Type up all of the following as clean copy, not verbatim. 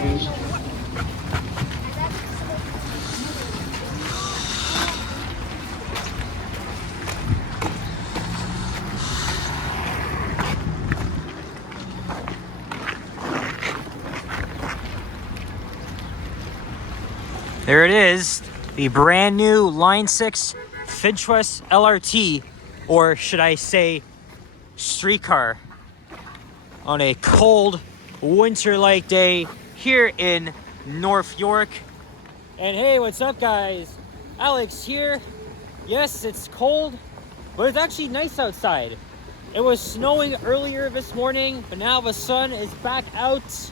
movies. There it is, the brand new Line 6 Finch West LRT, or should I say streetcar, on a cold winter-like day here in North York. And hey, what's up guys? Alex here. Yes, it's cold, but it's actually nice outside. It was snowing earlier this morning, but now the sun is back out.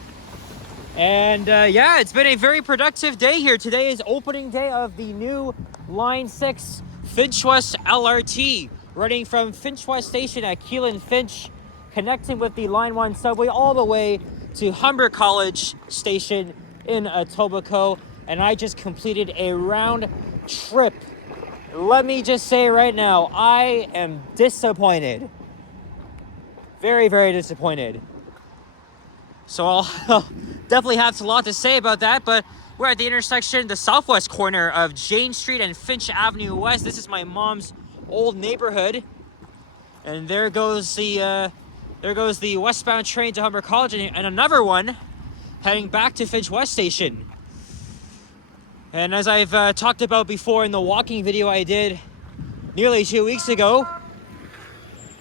And yeah, it's been a very productive day here. Today is opening day of the new Line 6 Finch West LRT, running from Finch West Station at Keelan Finch, connecting with the Line 1 subway all the way to Humber College Station in Etobicoke. And I just completed a round trip. Let me just say right now, I am disappointed. Very, very disappointed. So I'll definitely have a lot to say about that, but we're at the intersection, the southwest corner of Jane Street and Finch Avenue West. This is my mom's old neighborhood. And there goes the westbound train to Humber College, and another one heading back to Finch West Station. And as I've talked about before in the walking video I did nearly 2 weeks ago,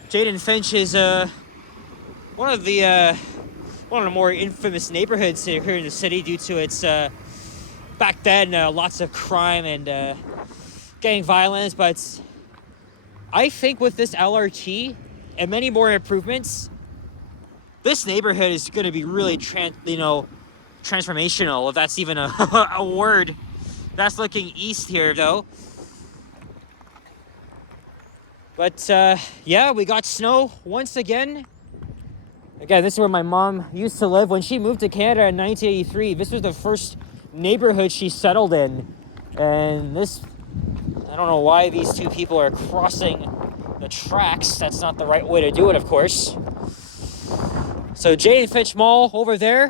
Jane and Finch is one of the more infamous neighborhoods here in the city due to its, back then, lots of crime and gang violence. But I think with this LRT and many more improvements, this neighborhood is going to be really, transformational, if that's even a word. That's looking east here, though. But, yeah, we got snow once again. Again, this is where my mom used to live. When she moved to Canada in 1983, this was the first neighborhood she settled in. And this, I don't know why these two people are crossing the tracks. That's not the right way to do it, of course. So Jane and Finch Mall over there.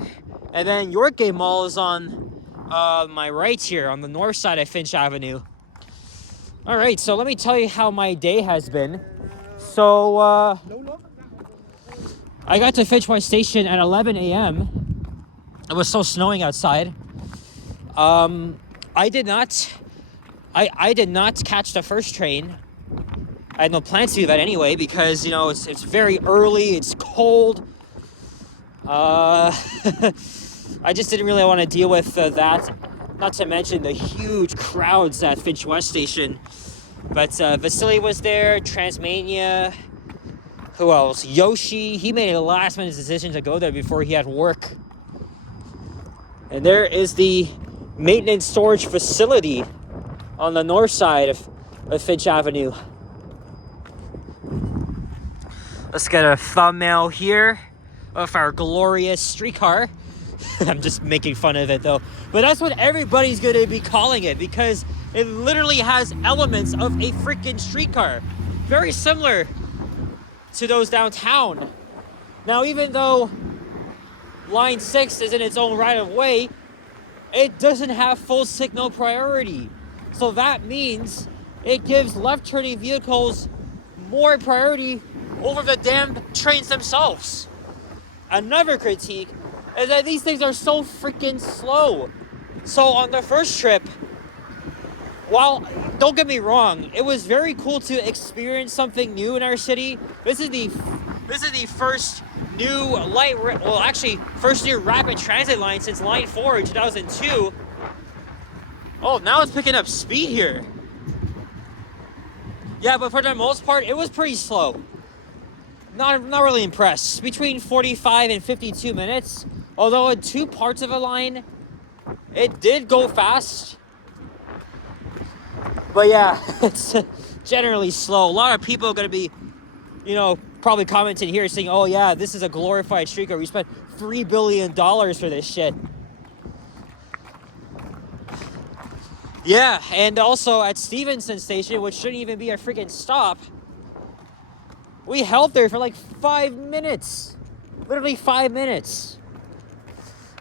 And then Yorkgate Mall is on my right here, on the north side of Finch Avenue. All right, so let me tell you how my day has been. So, I got to Finch West Station at 11 a.m. It was so snowing outside. I did not catch the first train. I had no plans to do that anyway because, it's very early, it's cold. I just didn't really want to deal with that. Not to mention the huge crowds at Finch West Station. But Vasily was there, Transmania. Who else? Yoshi. He made a last-minute decision to go there before he had work. And there is the maintenance storage facility on the north side of Finch Avenue. Let's get a thumbnail here of our glorious streetcar. I'm just making fun of it, though. But that's what everybody's going to be calling it, because it literally has elements of a freaking streetcar. Very similar to those downtown. Now, even though Line 6 is in its own right of way, it doesn't have full signal priority. So that means it gives left-turning vehicles more priority over the damn trains themselves. Another critique is that these things are so freaking slow. So on the first trip, while, don't get me wrong, it was very cool to experience something new in our city. This is the first new first new rapid transit line since Line 4 in 2002. Oh, now it's picking up speed here. Yeah, but for the most part, it was pretty slow. Not really impressed. Between 45 and 52 minutes. Although in two parts of a line, it did go fast. But yeah, it's generally slow. A lot of people are going to be, probably commenting here saying, oh yeah, this is a glorified streetcar. We spent $3 billion for this shit. Yeah, and also at Stevenson Station, which shouldn't even be a freaking stop, we held there for like 5 minutes. Literally 5 minutes.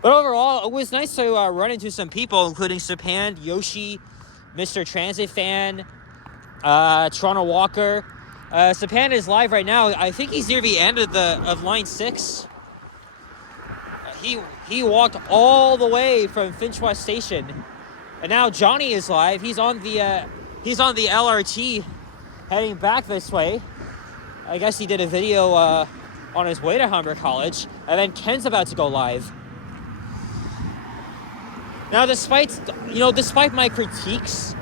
But overall, it was nice to run into some people, including Sapan, Yoshi, Mr. Transit Fan, Toronto Walker. Sapan is live right now. I think he's near the end of line 6. He walked all the way from Finch West Station, and now Johnny is live. He's on the LRT, heading back this way. I guess he did a video on his way to Humber College, and then Ken's about to go live. Now, despite my critiques,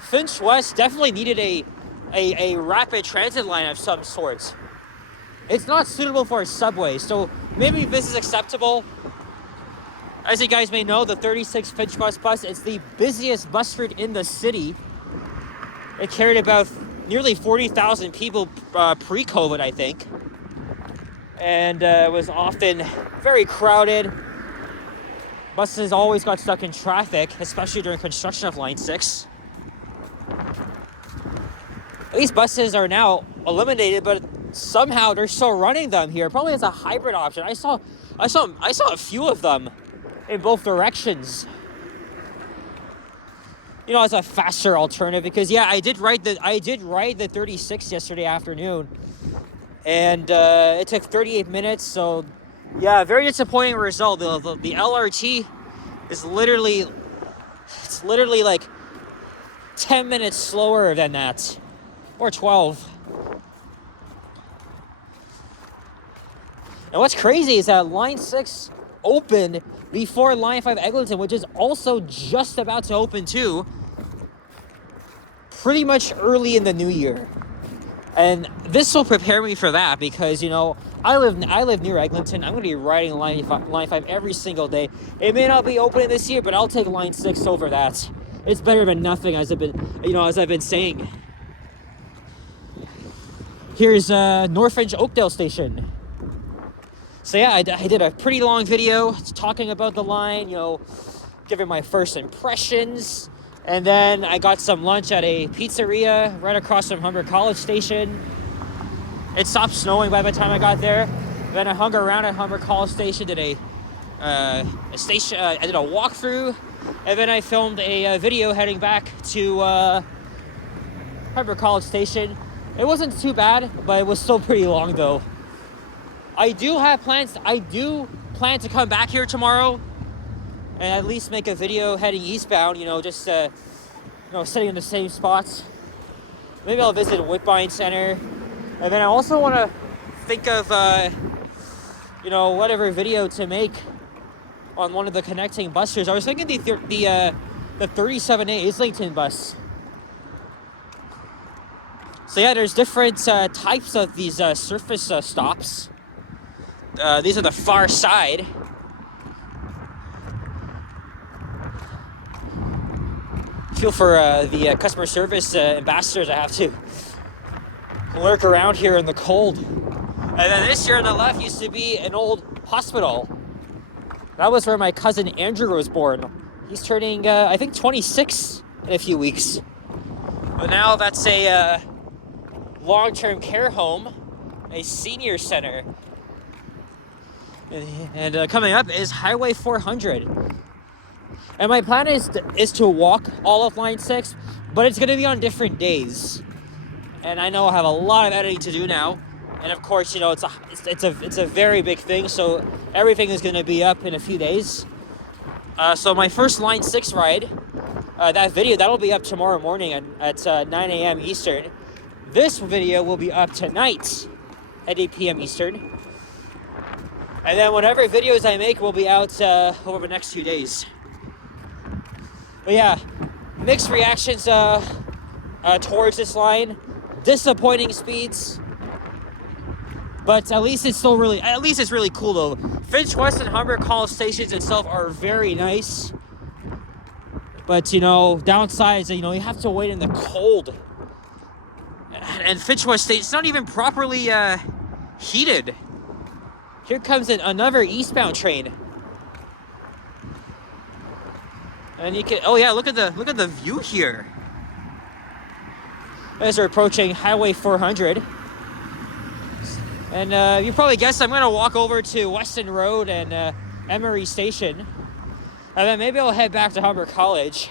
Finch West definitely needed a rapid transit line of some sort. It's not suitable for a subway, so maybe this is acceptable. As you guys may know, the 36 Finch West bus is the busiest bus route in the city. It carried about nearly 40,000 people pre-COVID, I think. And was often very crowded. Buses always got stuck in traffic, especially during construction of Line 6. These buses are now eliminated, but somehow they're still running them here. Probably as a hybrid option. I saw a few of them in both directions. You know, as a faster alternative, because yeah, I did ride the 36 yesterday afternoon, and it took 38 minutes. So yeah, very disappointing result. The LRT is literally like 10 minutes slower than that, or 12. And what's crazy is that Line 6 opened before Line 5 Eglinton, which is also just about to open too, pretty much early in the new year. And this will prepare me for that, because, you know, I live near Eglinton. I'm going to be riding Line 5 every single day. It may not be opening this year, but I'll take Line 6 over that. It's better than nothing, as I've been saying. Here's North Finch Oakdale Station. So yeah, I did a pretty long video talking about the line, you know, giving my first impressions. And then I got some lunch at a pizzeria right across from Humber College Station. It stopped snowing by the time I got there. Then I hung around at Humber College Station, did a walkthrough, and then I filmed a video heading back to Humber College Station. It wasn't too bad, but it was still pretty long though. I do plan to come back here tomorrow and at least make a video heading eastbound, you know, just sitting in the same spots. Maybe I'll visit Woodbine Center. And then I also want to think of whatever video to make on one of the connecting bus routes. I was thinking the 37A Islington bus. So yeah, there's different types of these surface stops. These are the far side. Feel for the customer service ambassadors. I have to lurk around here in the cold. And then this here on the left used to be an old hospital. That was where my cousin Andrew was born. He's turning, I think, 26 in a few weeks. But now that's a long-term care home, a senior center. And coming up is Highway 400. And my plan is to walk all of Line 6, but it's going to be on different days. And I know I have a lot of editing to do now. And of course, you know, it's a very big thing, so everything is going to be up in a few days. So my first Line 6 ride, that video, that'll be up tomorrow morning at 9 a.m. Eastern. This video will be up tonight at 8 p.m. Eastern. And then whatever videos I make will be out over the next few days. But yeah, mixed reactions towards this line. Disappointing speeds. But at least it's really cool though. Finch West and Humber College stations itself are very nice. But you know, downsides, you know, you have to wait in the cold. And Finch West Station, it's not even properly heated. Here comes another eastbound train. And you can, oh yeah, look at the view here. As we're approaching Highway 400. And you probably guessed I'm gonna walk over to Weston Road and Emery Station. And then maybe I'll head back to Humber College.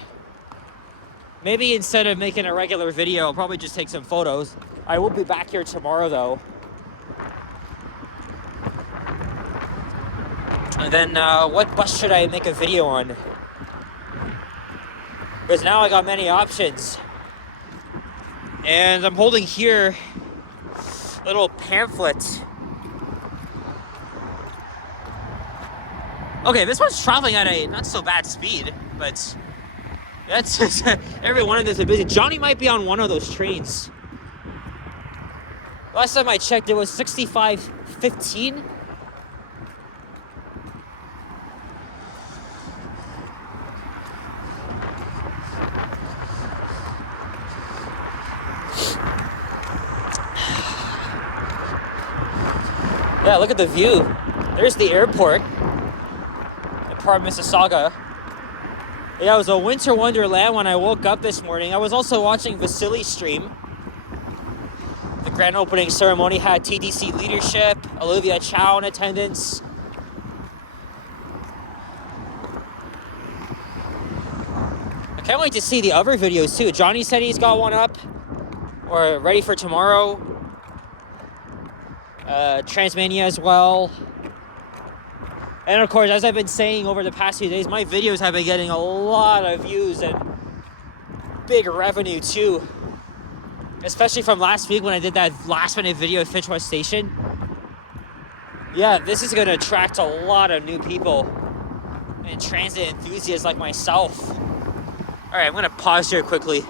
Maybe instead of making a regular video, I'll probably just take some photos. I will be back here tomorrow though. And then what bus should I make a video on? Because now I got many options. And I'm holding here a little pamphlet. Okay, this one's traveling at a not so bad speed, but that's just, every one of those is busy. Johnny might be on one of those trains. Last time I checked, it was 6515. Yeah, look at the view. There's the airport. Part of Mississauga. Yeah, it was a winter wonderland when I woke up this morning. I was also watching Vasily stream. The grand opening ceremony had TDC leadership, Olivia Chow in attendance. I can't wait to see the other videos too. Johnny said he's got one up or ready for tomorrow. Transmania as well. And of course, as I've been saying over the past few days, my videos have been getting a lot of views and big revenue too. Especially from last week when I did that last minute video at Finch West Station. Yeah, this is going to attract a lot of new people and transit enthusiasts like myself. Alright, I'm going to pause here quickly.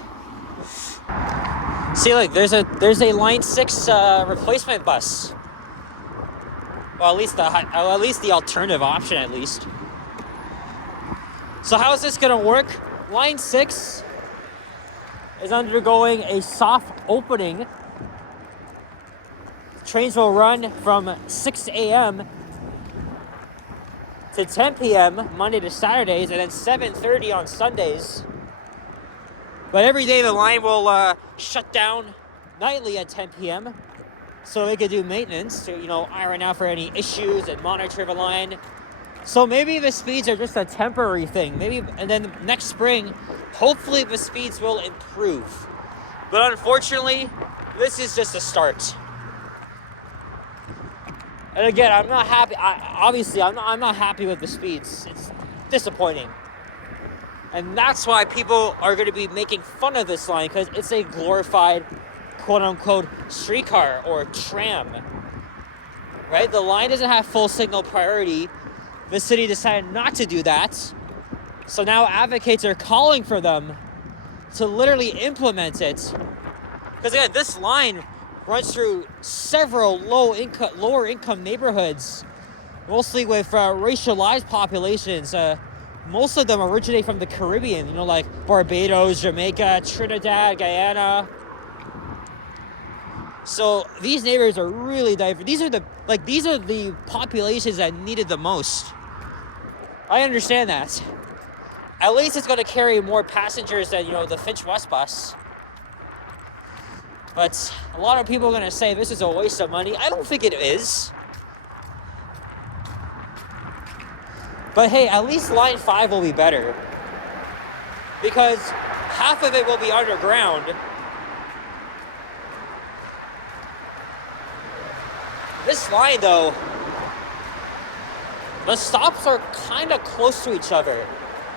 See, look, there's a Line 6 replacement bus. Well, at least the alternative option, at least. So how is this going to work? Line 6 is undergoing a soft opening. Trains will run from 6 a.m. to 10 p.m. Monday to Saturdays, and then 7:30 on Sundays. But every day the line will shut down nightly at 10 p.m. so they could do maintenance to, iron out for any issues and monitor the line. So maybe the speeds are just a temporary thing. Maybe, and then next spring, hopefully the speeds will improve. But unfortunately, this is just a start. And again, I'm not happy. I'm not happy with the speeds. It's disappointing. And that's why people are going to be making fun of this line, because it's a glorified, quote-unquote, streetcar or tram. Right? The line doesn't have full signal priority. The city decided not to do that. So now advocates are calling for them to literally implement it. Because again, this line runs through several lower income neighborhoods, mostly with racialized populations. Most of them originate from the Caribbean, like Barbados, Jamaica, Trinidad, Guyana. So these neighborhoods are really diverse. These are the populations that need it the most. I understand that. At least it's going to carry more passengers than, the Finch West bus. But a lot of people are going to say this is a waste of money. I don't think it is. But hey, at least Line 5 will be better. Because half of it will be underground. This line, though, the stops are kind of close to each other.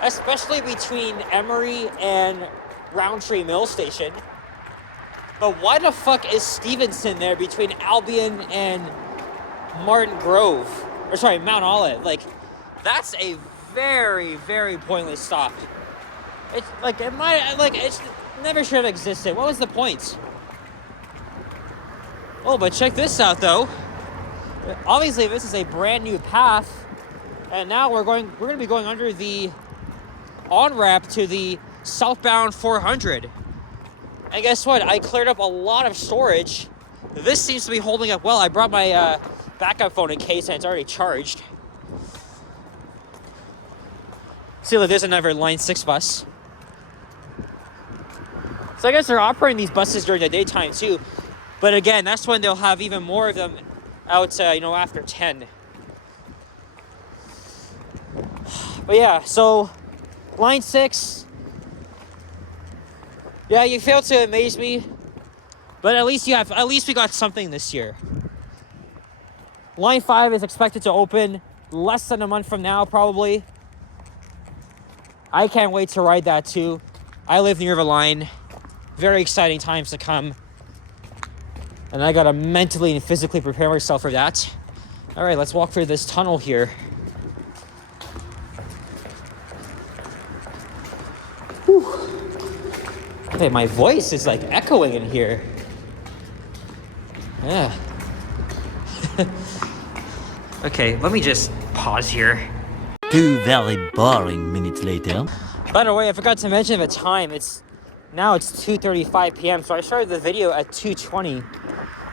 Especially between Emery and Roundtree Mill Station. But why the fuck is Stevenson there between Albion and Martin Grove? Mount Olive. That's a very, very pointless stop. It's it never should have existed. What was the point? Oh, but check this out though. Obviously this is a brand new path, and now we're going to be going under the on-ramp to the southbound 400. And guess what? I cleared up a lot of storage. This seems to be holding up well. I brought my backup phone in case, and it's already charged. See, look, there's another Line 6 bus. So I guess they're operating these buses during the daytime too. But again, that's when they'll have even more of them out, after 10. But yeah, so line 6. Yeah, you failed to amaze me, but at least we got something this year. Line 5 is expected to open less than a month from now, probably. I can't wait to ride that too. I live near the line. Very exciting times to come. And I gotta mentally and physically prepare myself for that. All right, let's walk through this tunnel here. Whew. Hey, my voice is like echoing in here. Yeah. Okay, let me just pause here. 2 very boring minutes later. By the way, I forgot to mention the time. Now it's 2:35 p.m. So I started the video at 2:20.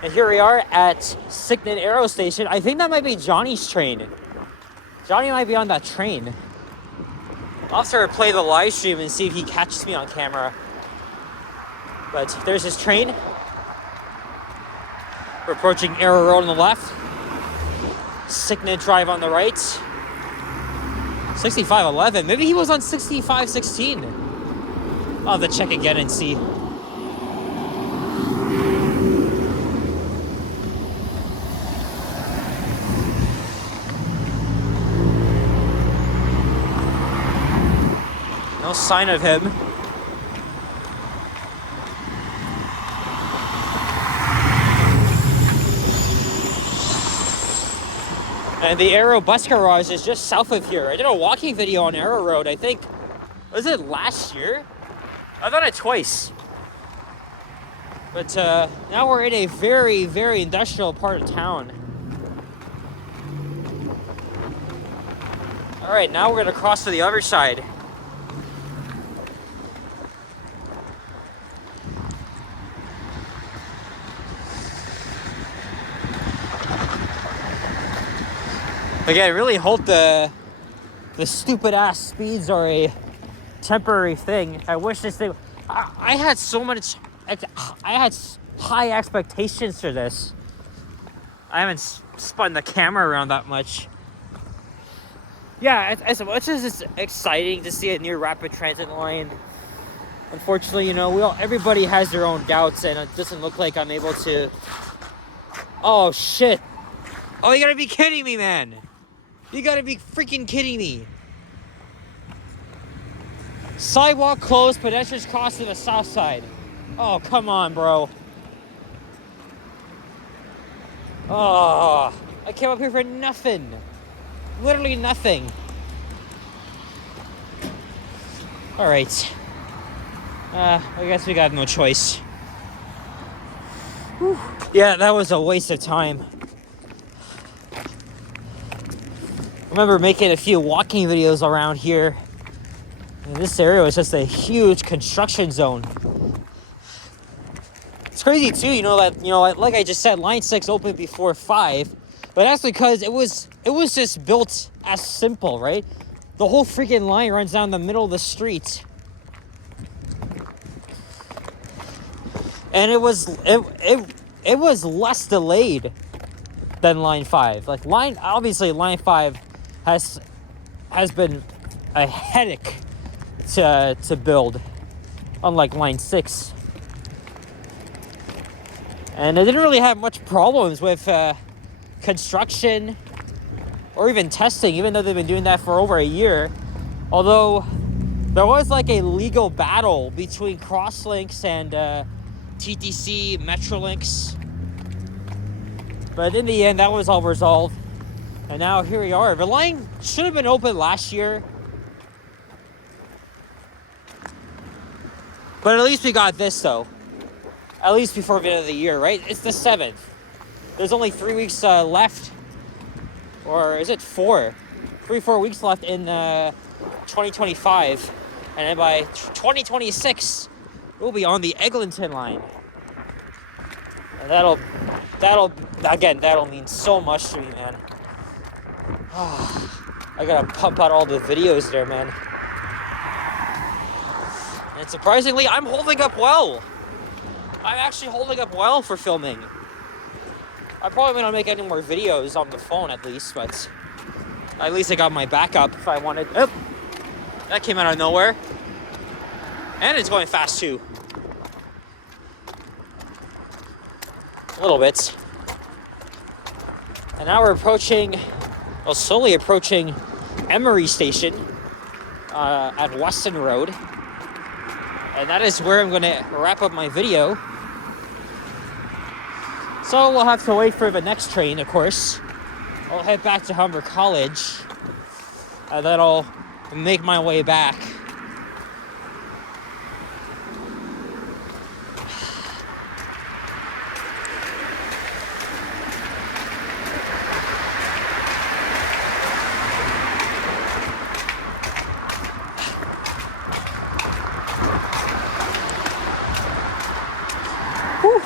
And here we are at Signet Aero Station. I think that might be Johnny's train. Johnny might be on that train. I'll have to play the live stream and see if he catches me on camera. But there's his train. We're approaching Arrow Road on the left. Signet Drive on the right. 6511. Maybe he was on 6516. I'll have to check again and see. No sign of him. And the Arrow bus garage is just south of here. I did a walking video on Arrow Road, I think. Was it last year? I've done it twice. But now we're in a very, very industrial part of town. All right, now we're gonna cross to the other side. Again, I really hope the stupid ass speeds are a temporary thing. I wish this thing. I had so much. I had high expectations for this. I haven't spun the camera around that much. Yeah, as much as it's exciting to see a new rapid transit line, unfortunately, you know, everybody has their own doubts, and it doesn't look like I'm able to. Oh shit! Oh, you gotta be kidding me, man! You gotta be freaking kidding me. Sidewalk closed, pedestrians cross to the south side. Oh, come on, bro. Oh, I came up here for nothing. Literally nothing. All right. I guess we got no choice. Whew. Yeah, that was a waste of time. I remember making a few walking videos around here. And this area was just a huge construction zone. It's crazy too, like I just said, line 6 opened before 5, but that's because it was just built as simple, right? The whole freaking line runs down the middle of the street. And it was less delayed than line 5. Like line 5 has been a headache to build, unlike line 6. And it didn't really have much problems with construction or even testing, even though they've been doing that for over a year. Although there was like a legal battle between Crosslinks and TTC Metrolinx. But in the end, that was all resolved. And now here we are. The line should have been open last year. But at least we got this, though. At least before the end of the year, right? It's the 7th. There's only 3 weeks left. Or is it 4? 3-4 weeks left in 2025. And then by 2026, we'll be on the Eglinton line. And that'll mean so much to me, man. I gotta pump out all the videos there, man. And surprisingly, I'm holding up well. I'm actually holding up well for filming. I probably may not make any more videos on the phone, at least, but At least I got my backup if I wanted. Oh, that came out of nowhere. And it's going fast too. A little bit. And now we're approaching, well, slowly approaching Emery Station at Weston Road. And that is where I'm going to wrap up my video. So we'll have to wait for the next train, of course. I'll head back to Humber College. And then I'll make my way back. Whew.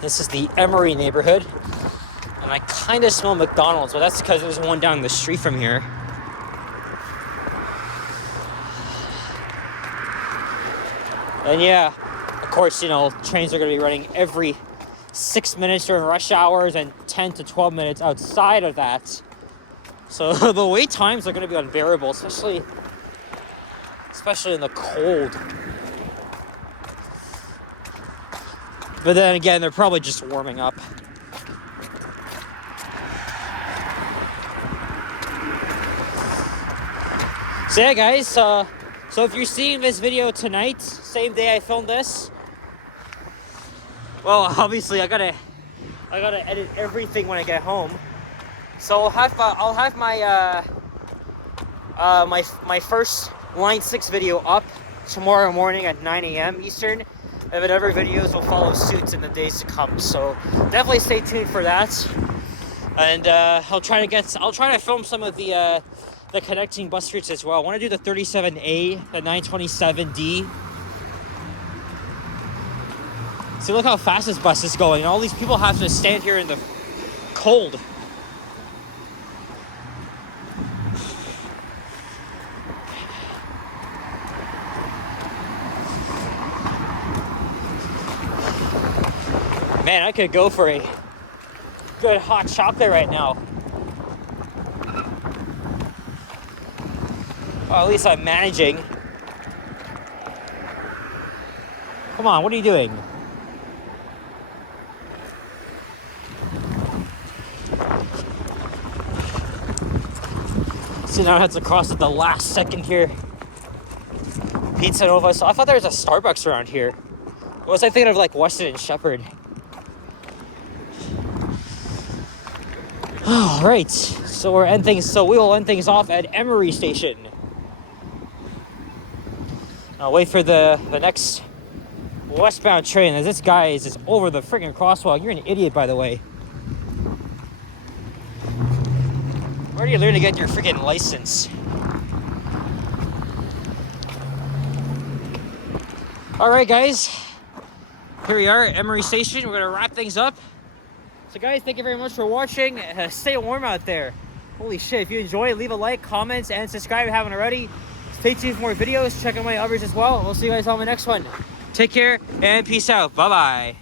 This is the Emery neighborhood, and I kind of smell McDonald's, but that's because there's one down the street from here. And yeah, of course, you know, trains are going to be running every 6 minutes during rush hours and 10 to 12 minutes outside of that. So the wait times are going to be unbearable, especially in the cold. But then again, they're probably just warming up. So yeah, guys, so if you're seeing this video tonight, same day I filmed this, well, obviously I gotta edit everything when I get home. So I'll have my first Line 6 video up tomorrow morning at 9 a.m. Eastern. And then other videos will follow suit in the days to come. So definitely stay tuned for that. And I'll try to film some of the connecting bus routes as well. I want to do the 37A, the 927D. See, look how fast this bus is going. All these people have to stand here in the cold. Man, I could go for a good hot chocolate right now. Well, at least I'm managing. Come on, what are you doing? So now I have to cross at the last second here. Pizza Nova. So I thought there was a Starbucks around here. What was I thinking of, like Weston and Shepherd? All right, so we will end things off at Emery Station. I'll wait for the next westbound train, as this guy is just over the freaking crosswalk. You're an idiot, by the way. Where do you learn to get your freaking license? All right, guys. Here we are at Emery Station. We're gonna wrap things up. So guys, thank you very much for watching. Stay warm out there. Holy shit, if you enjoy, leave a like, comments, and subscribe if you haven't already. Stay tuned for more videos. Check out my others as well. We'll see you guys on the next one. Take care and peace out. Bye-bye.